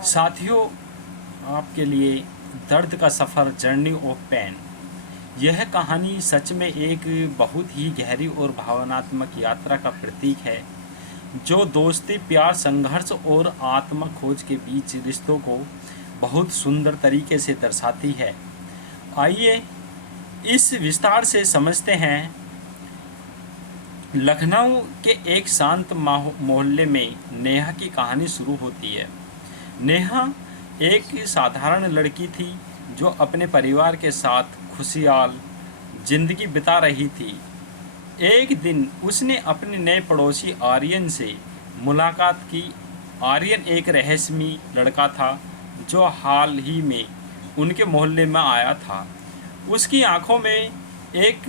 साथियों, आपके लिए दर्द का सफ़र, जर्नी ऑफ पेन। यह कहानी सच में एक बहुत ही गहरी और भावनात्मक यात्रा का प्रतीक है, जो दोस्ती, प्यार, संघर्ष और आत्म खोज के बीच रिश्तों को बहुत सुंदर तरीके से दर्शाती है। आइए इस विस्तार से समझते हैं। लखनऊ के एक शांत मोहल्ले में नेहा की कहानी शुरू होती है। नेहा एक साधारण लड़की थी जो अपने परिवार के साथ खुशहाल जिंदगी बिता रही थी। एक दिन उसने अपने नए पड़ोसी आर्यन से मुलाकात की। आर्यन एक रहस्यमयी लड़का था जो हाल ही में उनके मोहल्ले में आया था। उसकी आंखों में एक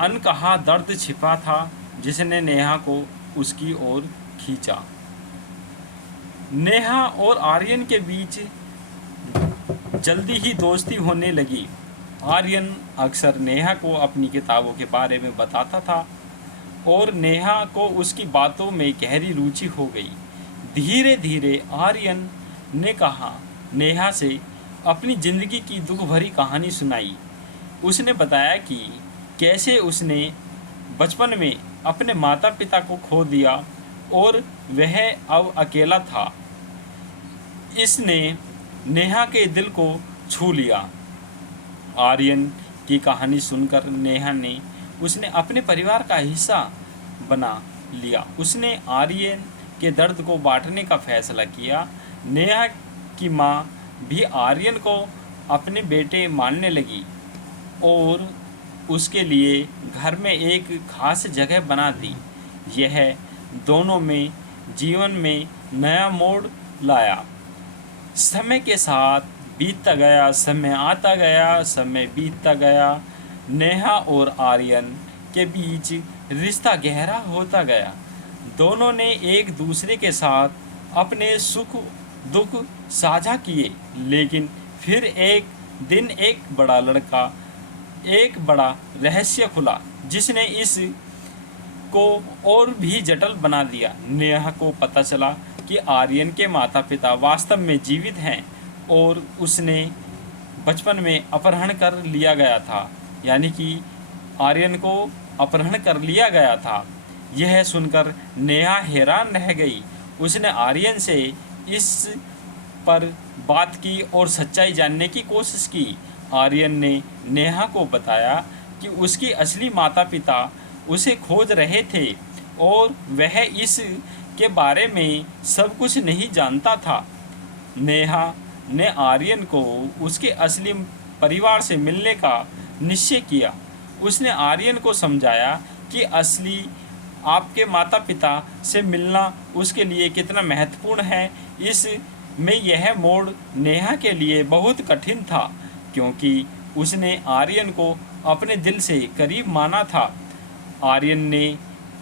अनकहा दर्द छिपा था जिसने नेहा को उसकी ओर खींचा। नेहा और आर्यन के बीच जल्दी ही दोस्ती होने लगी। आर्यन अक्सर नेहा को अपनी किताबों के बारे में बताता था और नेहा को उसकी बातों में गहरी रुचि हो गई। धीरे धीरे आर्यन ने नेहा से अपनी ज़िंदगी की दुख भरी कहानी सुनाई। उसने बताया कि कैसे उसने बचपन में अपने माता पिता को खो दिया और वह अब अकेला था। इसने नेहा के दिल को छू लिया। आर्यन की कहानी सुनकर नेहा ने उसने अपने परिवार का हिस्सा बना लिया। उसने आर्यन के दर्द को बांटने का फैसला किया। नेहा की माँ भी आर्यन को अपने बेटे मानने लगी और उसके लिए घर में एक खास जगह बना दी। यह दोनों में जीवन में नया मोड़ लाया। समय के साथ बीतता गया, समय आता गया, समय बीतता गया। नेहा और आर्यन के बीच रिश्ता गहरा होता गया। दोनों ने एक दूसरे के साथ अपने सुख दुख साझा किए। लेकिन फिर एक दिन एक बड़ा रहस्य खुला जिसने इस को और भी जटिल बना दिया। नेहा को पता चला कि आर्यन के माता पिता वास्तव में जीवित हैं और उसने बचपन में अपहरण कर लिया गया था, यानी कि आर्यन को अपहरण कर लिया गया था। यह सुनकर नेहा हैरान रह गई। उसने आर्यन से इस पर बात की और सच्चाई जानने की कोशिश की। आर्यन ने नेहा को बताया कि उसकी असली माता पिता उसे खोज रहे थे और वह इस के बारे में सब कुछ नहीं जानता था। नेहा ने आर्यन को उसके असली परिवार से मिलने का निश्चय किया। उसने आर्यन को समझाया कि असली आपके माता पिता से मिलना उसके लिए कितना महत्वपूर्ण है। इस में यह मोड़ नेहा के लिए बहुत कठिन था क्योंकि उसने आर्यन को अपने दिल से करीब माना था। आर्यन ने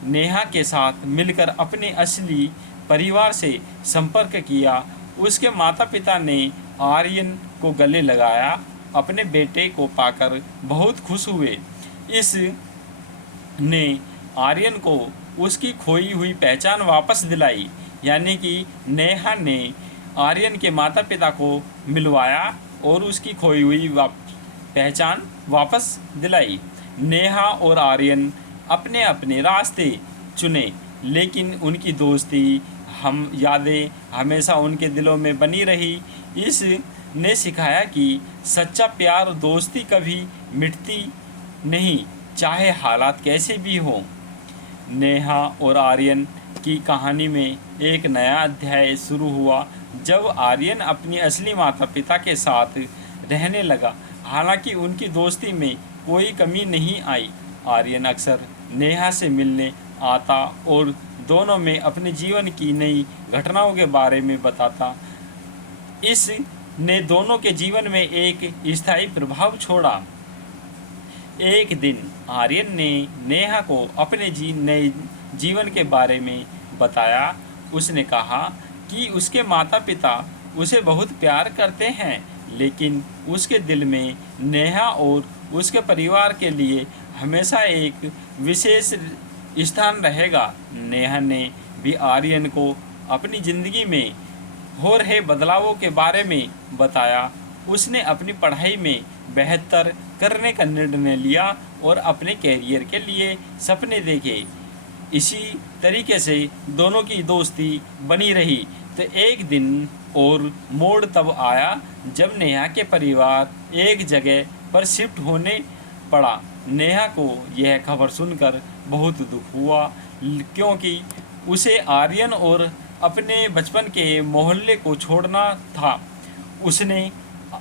नेहा के साथ मिलकर अपने असली परिवार से संपर्क किया। उसके माता पिता ने आर्यन को गले लगाया। अपने बेटे को पाकर बहुत खुश हुए। इस ने आर्यन को उसकी खोई हुई पहचान वापस दिलाई, यानी कि नेहा ने आर्यन के माता पिता को मिलवाया और उसकी खोई हुई पहचान वापस दिलाई। नेहा और आर्यन अपने अपने रास्ते चुने, लेकिन उनकी दोस्ती यादें हमेशा उनके दिलों में बनी रही। इस ने सिखाया कि सच्चा प्यार दोस्ती कभी मिटती नहीं, चाहे हालात कैसे भी हों। नेहा और आर्यन की कहानी में एक नया अध्याय शुरू हुआ जब आर्यन अपनी असली माता पिता के साथ रहने लगा। हालांकि उनकी दोस्ती में कोई कमी नहीं आई। आर्यन अक्सर नेहा से मिलने आता और दोनों में अपने जीवन की नई घटनाओं के बारे में बताता। इस ने दोनों के जीवन में एक स्थायी प्रभाव छोड़ा। एक दिन आर्यन ने नेहा को अपने नए जीवन के बारे में बताया। उसने कहा कि उसके माता पिता उसे बहुत प्यार करते हैं, लेकिन उसके दिल में नेहा और उसके परिवार के लिए हमेशा एक विशेष स्थान रहेगा। नेहा ने भी आर्यन को अपनी ज़िंदगी में हो रहे बदलावों के बारे में बताया। उसने अपनी पढ़ाई में बेहतर करने का निर्णय लिया और अपने कैरियर के लिए सपने देखे। इसी तरीके से दोनों की दोस्ती बनी रही। तो एक दिन और मोड़ तब आया जब नेहा के परिवार एक जगह पर शिफ्ट होने पड़ा। नेहा को यह खबर सुनकर बहुत दुख हुआ, क्योंकि उसे आर्यन और अपने बचपन के मोहल्ले को छोड़ना था। उसने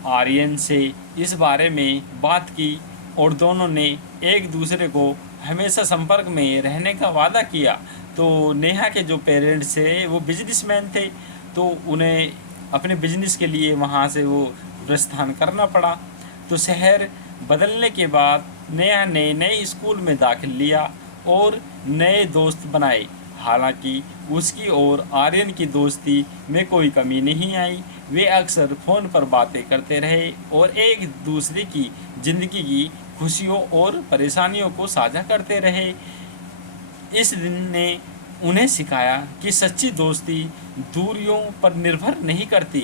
आर्यन से इस बारे में बात की और दोनों ने एक दूसरे को हमेशा संपर्क में रहने का वादा किया। तो नेहा के जो पेरेंट्स थे वो बिजनेसमैन थे, तो उन्हें अपने बिजनेस के लिए वहाँ से वो प्रस्थान करना पड़ा। तो शहर बदलने के बाद नेहा ने नए स्कूल में दाखिल लिया और नए दोस्त बनाए। हालांकि उसकी और आर्यन की दोस्ती में कोई कमी नहीं आई। वे अक्सर फ़ोन पर बातें करते रहे और एक दूसरे की ज़िंदगी की खुशियों और परेशानियों को साझा करते रहे। इस दिन ने उन्हें सिखाया कि सच्ची दोस्ती दूरियों पर निर्भर नहीं करती।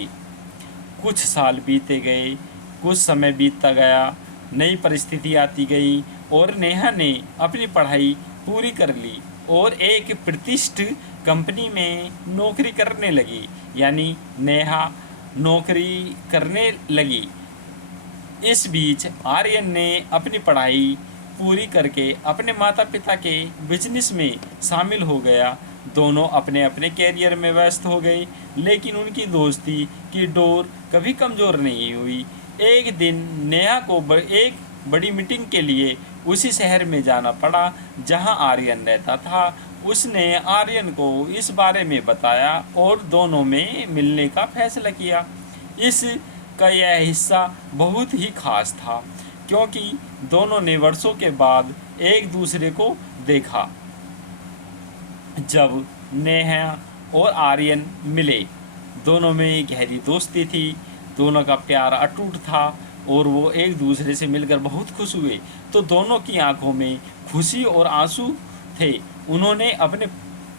कुछ साल बीते गए, कुछ समय बीतता गया, नई परिस्थिति आती गई और नेहा ने अपनी पढ़ाई पूरी कर ली और एक प्रतिष्ठित कंपनी में नौकरी करने लगी। यानी नेहा नौकरी करने लगी। इस बीच आर्यन ने अपनी पढ़ाई पूरी करके अपने माता पिता के बिजनेस में शामिल हो गया। दोनों अपने अपने कैरियर में व्यस्त हो गए, लेकिन उनकी दोस्ती की डोर कभी कमज़ोर नहीं हुई। एक दिन नेहा को एक बड़ी मीटिंग के लिए उसी शहर में जाना पड़ा जहां आर्यन रहता था। उसने आर्यन को इस बारे में बताया और दोनों में मिलने का फैसला किया। इस का यह हिस्सा बहुत ही खास था, क्योंकि दोनों ने वर्षों के बाद एक दूसरे को देखा। जब नेहा और आर्यन मिले, दोनों में गहरी दोस्ती थी, दोनों का प्यार अटूट था और वो एक दूसरे से मिलकर बहुत खुश हुए। तो दोनों की आंखों में खुशी और आंसू थे। उन्होंने अपने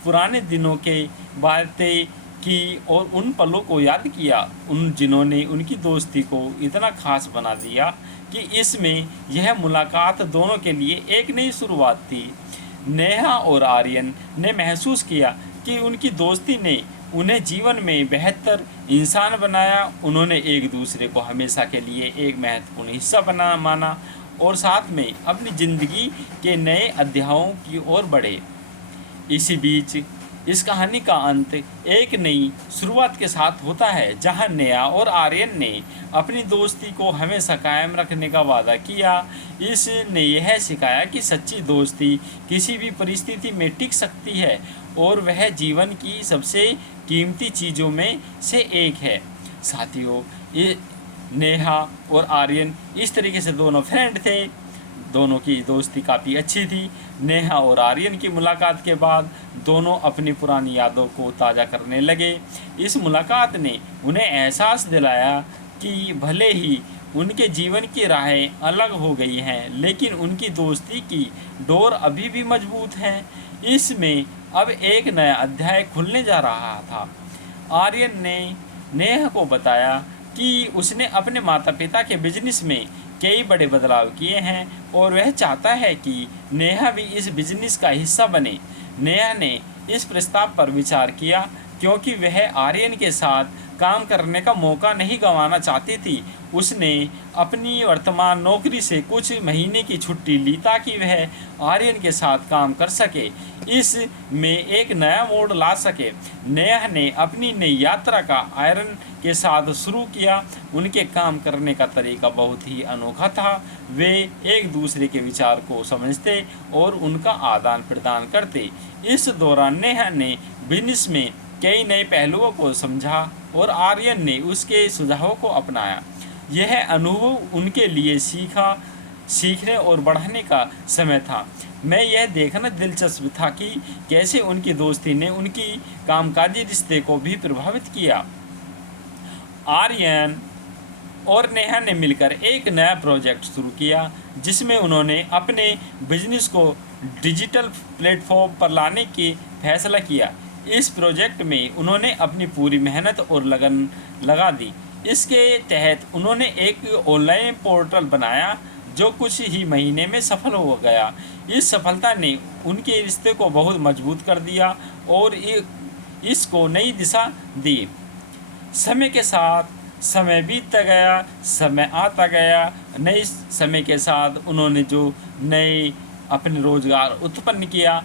पुराने दिनों के बातें की और उन पलों को याद किया, जिन्होंने उनकी दोस्ती को इतना खास बना दिया कि इसमें यह मुलाकात दोनों के लिए एक नई शुरुआत थी। नेहा और आर्यन ने महसूस किया कि उनकी दोस्ती ने उन्हें जीवन में बेहतर इंसान बनाया। उन्होंने एक दूसरे को हमेशा के लिए एक महत्वपूर्ण हिस्सा माना और साथ में अपनी ज़िंदगी के नए अध्यायों की ओर बढ़े। इसी बीच इस कहानी का अंत एक नई शुरुआत के साथ होता है, जहां नेहा और आर्यन ने अपनी दोस्ती को हमेशा कायम रखने का वादा किया। इसने यह सिखाया कि सच्ची दोस्ती किसी भी परिस्थिति में टिक सकती है और वह जीवन की सबसे कीमती चीज़ों में से एक है। साथियों, ये नेहा और आर्यन इस तरीके से दोनों फ्रेंड थे। दोनों की दोस्ती काफ़ी अच्छी थी। नेहा और आर्यन की मुलाकात के बाद दोनों अपनी पुरानी यादों को ताज़ा करने लगे। इस मुलाकात ने उन्हें एहसास दिलाया कि भले ही उनके जीवन की राहें अलग हो गई हैं, लेकिन उनकी दोस्ती की डोर अभी भी मजबूत है। इसमें अब एक नया अध्याय खुलने जा रहा था। आर्यन ने नेहा को बताया कि उसने अपने माता पिता के बिजनेस में कई बड़े बदलाव किए हैं और वह चाहता है कि नेहा भी इस बिजनेस का हिस्सा बने। नेहा ने इस प्रस्ताव पर विचार किया, क्योंकि वह आर्यन के साथ काम करने का मौका नहीं गंवाना चाहती थी। उसने अपनी वर्तमान नौकरी से कुछ महीने की छुट्टी ली ताकि वह आर्यन के साथ काम कर सके, इसमें एक नया मोड़ ला सके। नेहा ने अपनी नई यात्रा का आर्यन के साथ शुरू किया। उनके काम करने का तरीका बहुत ही अनोखा था। वे एक दूसरे के विचार को समझते और उनका आदान प्रदान करते। इस दौरान नेहा ने बिजनेस में कई नए पहलुओं को समझा और आर्यन ने उसके सुझावों को अपनाया। यह अनुभव उनके लिए सीखने और बढ़ाने का समय था। मैं यह देखना दिलचस्प था कि कैसे उनकी दोस्ती ने उनकी कामकाजी रिश्ते को भी प्रभावित किया। आर्यन और नेहा ने मिलकर एक नया प्रोजेक्ट शुरू किया, जिसमें उन्होंने अपने बिजनेस को डिजिटल प्लेटफॉर्म पर लाने की फैसला किया। इस प्रोजेक्ट में उन्होंने अपनी पूरी मेहनत और लगन लगा दी। इसके तहत उन्होंने एक ऑनलाइन पोर्टल बनाया जो कुछ ही महीने में सफल हो गया। इस सफलता ने उनके रिश्ते को बहुत मजबूत कर दिया और इसको नई दिशा दी। समय के साथ समय बीतता गया, समय आता गया। नए समय के साथ उन्होंने जो नए अपने रोजगार उत्पन्न किया,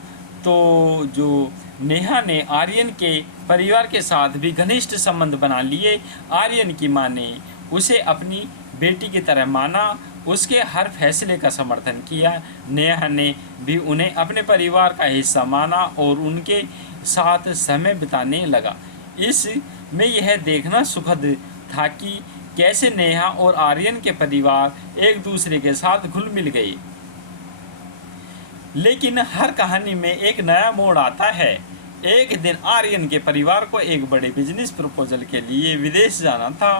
तो जो नेहा ने आर्यन के परिवार के साथ भी घनिष्ठ संबंध बना लिए। आर्यन की मां ने उसे अपनी बेटी की तरह माना, उसके हर फैसले का समर्थन किया। नेहा ने भी उन्हें अपने परिवार का हिस्सा माना और उनके साथ समय बिताने लगा। इसमें यह देखना सुखद था कि कैसे नेहा और आर्यन के परिवार एक दूसरे के साथ घुल मिल गए। लेकिन हर कहानी में एक नया मोड़ आता है। एक दिन आर्यन के परिवार को एक बड़े बिजनेस प्रपोजल के लिए विदेश जाना था।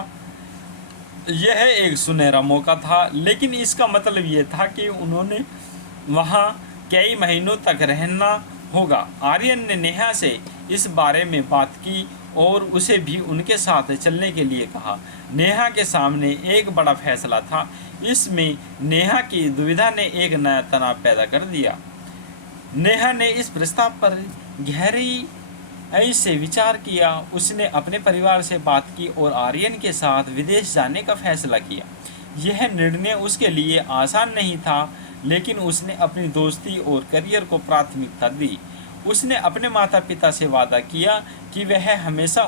यह एक सुनहरा मौका था, लेकिन इसका मतलब ये था कि उन्होंने वहाँ कई महीनों तक रहना होगा। आर्यन ने नेहा से इस बारे में बात की और उसे भी उनके साथ चलने के लिए कहा। नेहा के सामने एक बड़ा फैसला था। इसमें नेहा की दुविधा ने एक नया तनाव पैदा कर दिया। नेहा ने इस प्रस्ताव पर गहराई से विचार किया। उसने अपने परिवार से बात की और आर्यन के साथ विदेश जाने का फैसला किया। यह निर्णय उसके लिए आसान नहीं था, लेकिन उसने अपनी दोस्ती और करियर को प्राथमिकता दी। उसने अपने माता पिता से वादा किया कि वह हमेशा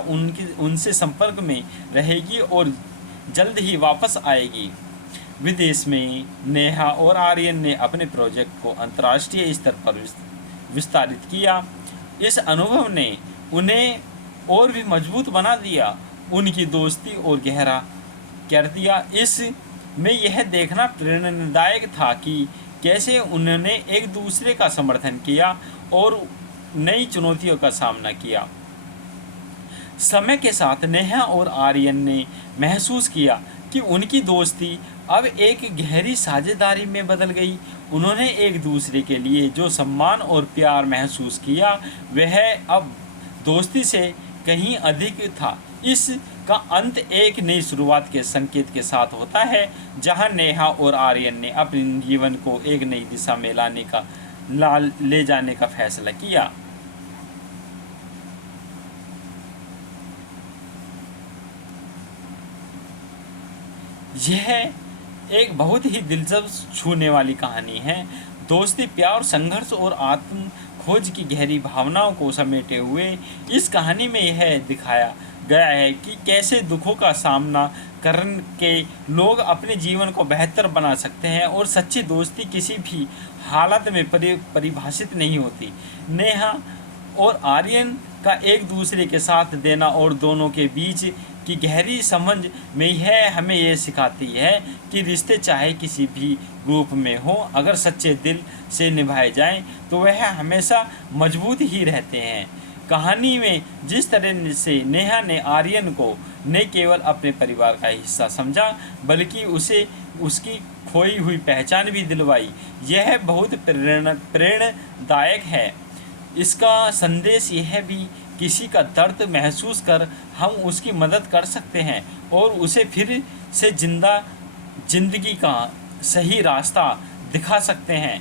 उनसे संपर्क में रहेगी और जल्द ही वापस आएगी। विदेश में नेहा और आर्यन ने अपने प्रोजेक्ट को अंतर्राष्ट्रीय स्तर पर विस्तारित किया। इस अनुभव ने उन्हें और भी मजबूत बना दिया, उनकी दोस्ती और गहरा कर दिया। इसमें यह देखना प्रेरणादायक था कि कैसे उन्होंने एक दूसरे का समर्थन किया और नई चुनौतियों का सामना किया। समय के साथ नेहा और आर्यन ने महसूस किया कि उनकी दोस्ती अब एक गहरी साझेदारी में बदल गई। उन्होंने एक दूसरे के लिए जो सम्मान और प्यार महसूस किया, वह अब दोस्ती से कहीं अधिक था। इसका अंत एक नई शुरुआत के संकेत के साथ होता है, जहां नेहा और आर्यन ने अपने जीवन को एक नई दिशा में ले जाने का फैसला किया। यह एक बहुत ही दिलचस्प छूने वाली कहानी है। दोस्ती, प्यार, संघर्ष और आत्म खोज की गहरी भावनाओं को समेटे हुए इस कहानी में यह दिखाया गया है कि कैसे दुखों का सामना करके लोग अपने जीवन को बेहतर बना सकते हैं और सच्ची दोस्ती किसी भी हालत में परिभाषित नहीं होती। नेहा और आर्यन का एक दूसरे के साथ देना और दोनों के बीच की गहरी समझ में यह हमें यह सिखाती है कि रिश्ते चाहे किसी भी रूप में हो, अगर सच्चे दिल से निभाए जाएं तो वह हमेशा मजबूत ही रहते हैं। कहानी में जिस तरह से नेहा ने आर्यन को न केवल अपने परिवार का हिस्सा समझा, बल्कि उसे उसकी खोई हुई पहचान भी दिलवाई, यह बहुत प्रेरणादायक है। इसका संदेश यह भी किसी का दर्द महसूस कर हम उसकी मदद कर सकते हैं और उसे फिर से जिंदगी का सही रास्ता दिखा सकते हैं।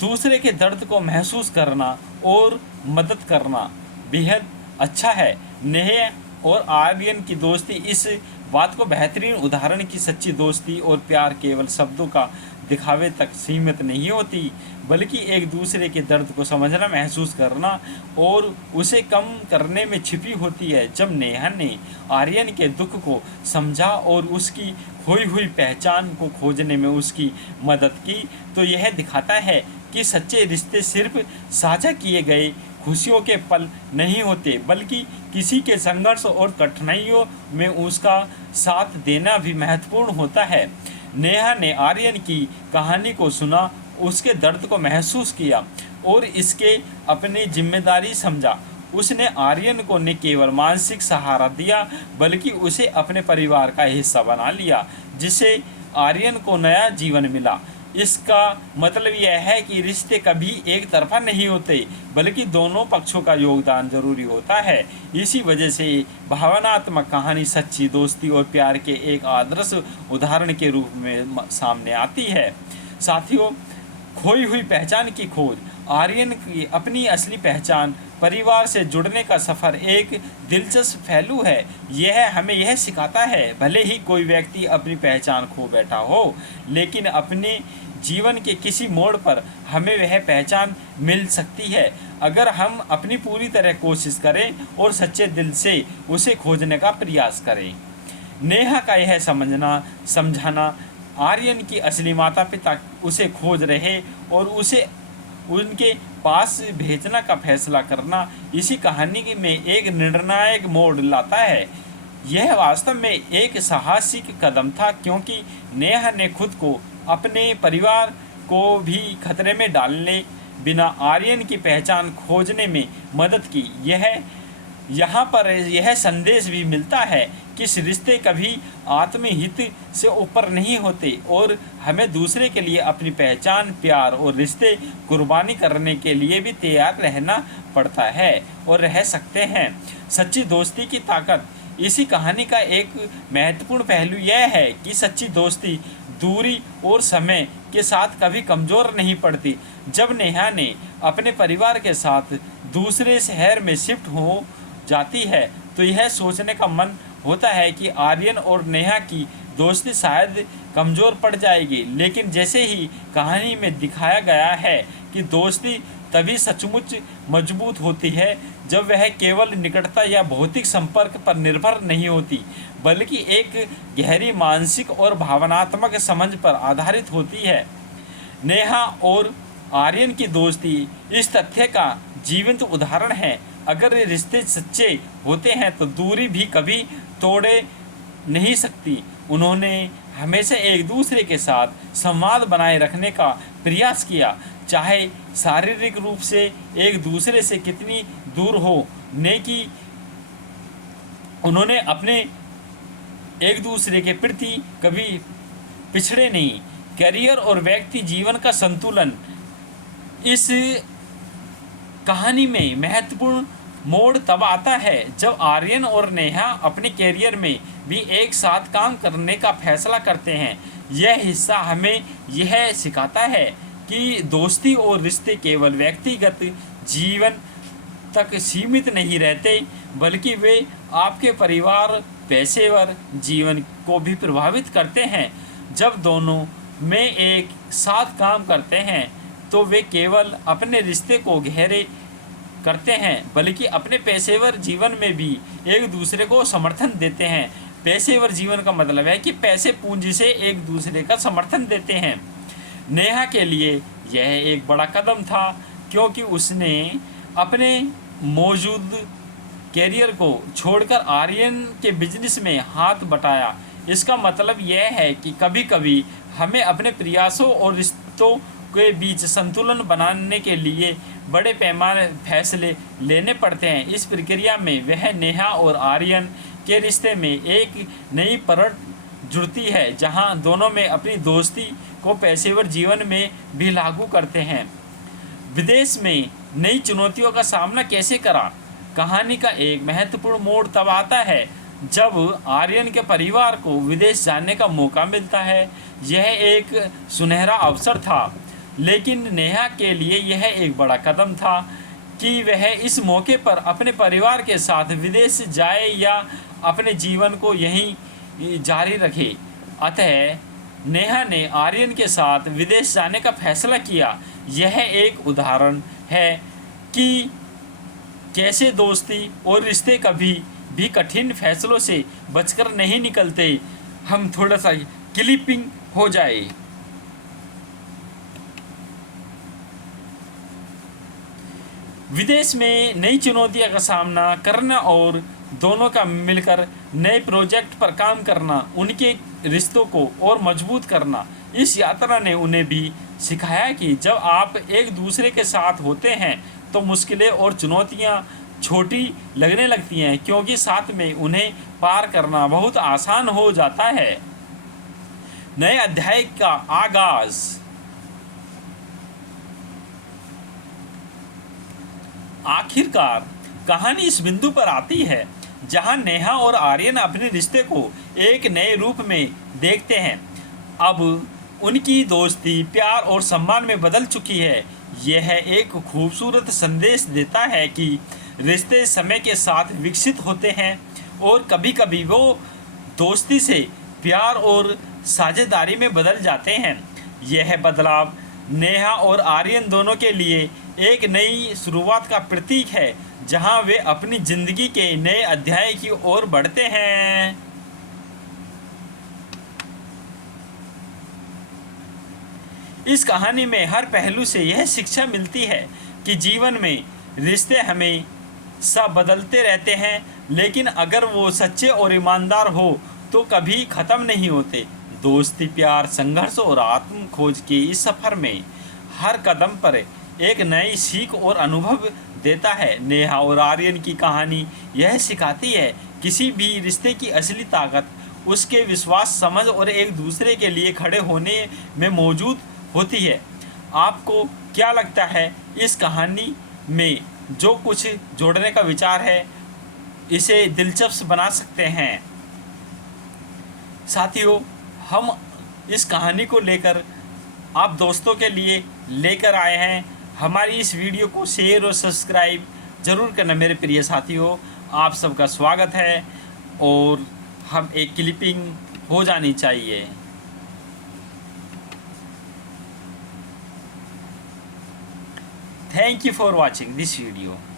दूसरे के दर्द को महसूस करना और मदद करना बेहद अच्छा है। नेहा और आर्यन की दोस्ती इस बात को बेहतरीन उदाहरण की सच्ची दोस्ती और प्यार केवल शब्दों का दिखावे तक सीमित नहीं होती, बल्कि एक दूसरे के दर्द को समझना, महसूस करना और उसे कम करने में छिपी होती है। जब नेहा ने आर्यन के दुख को समझा और उसकी खोई हुई पहचान को खोजने में उसकी मदद की, तो यह दिखाता है कि सच्चे रिश्ते सिर्फ साझा किए गए खुशियों के पल नहीं होते, बल्कि किसी के संघर्ष और कठिनाइयों में उसका साथ देना भी महत्वपूर्ण होता है। नेहा ने आर्यन की कहानी को सुना, उसके दर्द को महसूस किया और इसके अपनी जिम्मेदारी समझा। उसने आर्यन को न केवल मानसिक सहारा दिया, बल्कि उसे अपने परिवार का हिस्सा बना लिया, जिससे आर्यन को नया जीवन मिला। इसका मतलब यह है कि रिश्ते कभी एक तरफा नहीं होते, बल्कि दोनों पक्षों का योगदान जरूरी होता है। इसी वजह से भावनात्मक कहानी सच्ची दोस्ती और प्यार के एक आदर्श उदाहरण के रूप में सामने आती है। साथियों, खोई हुई पहचान की खोज। आर्यन की अपनी असली पहचान परिवार से जुड़ने का सफ़र एक दिलचस्प पहलू है। यह हमें यह सिखाता है, भले ही कोई व्यक्ति अपनी पहचान खो बैठा हो, लेकिन अपने जीवन के किसी मोड़ पर हमें वह पहचान मिल सकती है, अगर हम अपनी पूरी तरह कोशिश करें और सच्चे दिल से उसे खोजने का प्रयास करें। नेहा का यह समझाना आर्यन की असली माता पिता उसे खोज रहे और उसे उनके पास भेजना का फैसला करना इसी कहानी में एक निर्णायक मोड़ लाता है। यह वास्तव में एक साहसिक कदम था, क्योंकि नेहा ने खुद को, अपने परिवार को भी खतरे में डालने बिना आर्यन की पहचान खोजने में मदद की। यहाँ पर यह संदेश भी मिलता है कि रिश्ते कभी आत्महित से ऊपर नहीं होते और हमें दूसरे के लिए अपनी पहचान, प्यार और रिश्ते कुर्बानी करने के लिए भी तैयार रहना पड़ता है और रह सकते हैं। सच्ची दोस्ती की ताकत। इसी कहानी का एक महत्वपूर्ण पहलू यह है कि सच्ची दोस्ती दूरी और समय के साथ कभी कमज़ोर नहीं पड़ती। जब नेहा ने अपने परिवार के साथ दूसरे शहर में शिफ्ट हो जाती है, तो यह सोचने का मन होता है कि आर्यन और नेहा की दोस्ती शायद कमज़ोर पड़ जाएगी, लेकिन जैसे ही कहानी में दिखाया गया है कि दोस्ती तभी सचमुच मजबूत होती है जब वह केवल निकटता या भौतिक संपर्क पर निर्भर नहीं होती, बल्कि एक गहरी मानसिक और भावनात्मक समझ पर आधारित होती है। नेहा और आर्यन की दोस्ती इस तथ्य का जीवंत उदाहरण है। अगर ये रिश्ते सच्चे होते हैं तो दूरी भी कभी तोड़े नहीं सकती। उन्होंने हमेशा एक दूसरे के साथ संवाद बनाए रखने का प्रयास किया, चाहे शारीरिक रूप से एक दूसरे से कितनी दूर हो। कि उन्होंने अपने एक दूसरे के प्रति कभी पिछड़े नहीं। करियर और व्यक्ति जीवन का संतुलन। इस कहानी में महत्वपूर्ण मोड़ तब आता है जब आर्यन और नेहा अपने करियर में भी एक साथ काम करने का फैसला करते हैं। यह हिस्सा हमें यह सिखाता है कि दोस्ती और रिश्ते केवल व्यक्तिगत जीवन तक सीमित नहीं रहते, बल्कि वे आपके परिवार, पेशेवर जीवन को भी प्रभावित करते हैं। जब दोनों में एक साथ काम करते हैं तो वे केवल अपने रिश्ते को गहरे करते हैं, बल्कि अपने पेशेवर जीवन में भी एक दूसरे को समर्थन देते हैं। पेशेवर जीवन का मतलब है कि पैसे पूंजी से एक दूसरे का समर्थन देते हैं। नेहा के लिए यह एक बड़ा कदम था, क्योंकि उसने अपने मौजूद कैरियर को छोड़कर आर्यन के बिजनेस में हाथ बटाया। इसका मतलब यह है कि कभी कभी हमें अपने प्रयासों और रिश्तों के बीच संतुलन बनाने के लिए बड़े पैमाने फैसले लेने पड़ते हैं। इस प्रक्रिया में वह नेहा और आर्यन के रिश्ते में एक नई परत जुड़ती है, जहां दोनों में अपनी दोस्ती को पेशेवर जीवन में भी लागू करते हैं। विदेश में नई चुनौतियों का सामना कैसे करा। कहानी का एक महत्वपूर्ण मोड़ तब आता है जब आर्यन के परिवार को विदेश जाने का मौका मिलता है। यह एक सुनहरा अवसर था, लेकिन नेहा के लिए यह एक बड़ा कदम था कि वह इस मौके पर अपने परिवार के साथ विदेश जाए या अपने जीवन को यहीं जारी रखे। अतः नेहा ने आर्यन के साथ विदेश जाने का फैसला किया। यह एक उदाहरण है कि कैसे दोस्ती और रिश्ते कभी भी कठिन फैसलों से बचकर नहीं निकलते। हम थोड़ा सा क्लिपिंग हो जाए। विदेश में नई चुनौतियों का सामना करना और दोनों का मिलकर नए प्रोजेक्ट पर काम करना, उनके रिश्तों को और मजबूत करना। इस यात्रा ने उन्हें भी सिखाया कि जब आप एक दूसरे के साथ होते हैं तो मुश्किलें और चुनौतियां छोटी लगने लगती हैं, क्योंकि साथ में उन्हें पार करना बहुत आसान हो जाता है। नए अध्याय का आगाज़। आखिरकार कहानी इस बिंदु पर आती है जहां नेहा और आर्यन अपने रिश्ते को एक नए रूप में देखते हैं। अब उनकी दोस्ती प्यार और सम्मान में बदल चुकी है। यह एक खूबसूरत संदेश देता है कि रिश्ते समय के साथ विकसित होते हैं और कभी-कभी वो दोस्ती से प्यार और साझेदारी में बदल जाते हैं। यह बदलाव नेहा और आर्यन दोनों के लिए एक नई शुरुआत का प्रतीक है, जहां वे अपनी जिंदगी के नए अध्याय की ओर बढ़ते हैं। इस कहानी में हर पहलू से यह शिक्षा मिलती है कि जीवन में रिश्ते हमेशा बदलते रहते हैं, लेकिन अगर वो सच्चे और ईमानदार हो तो कभी ख़त्म नहीं होते। दोस्ती, प्यार, संघर्ष और आत्म खोज के इस सफ़र में हर कदम पर एक नई सीख और अनुभव देता है। नेहा और आर्यन की कहानी यह सिखाती है किसी भी रिश्ते की असली ताकत उसके विश्वास, समझ और एक दूसरे के लिए खड़े होने में मौजूद होती है। आपको क्या लगता है इस कहानी में जो कुछ जोड़ने का विचार है, इसे दिलचस्प बना सकते हैं? साथियों, हम इस कहानी को लेकर आप दोस्तों के लिए लेकर आए हैं। हमारी इस वीडियो को शेयर और सब्सक्राइब ज़रूर करना मेरे प्रिय साथियों। आप सबका स्वागत है और हम एक क्लिपिंग हो जानी चाहिए। Thank you for watching this video.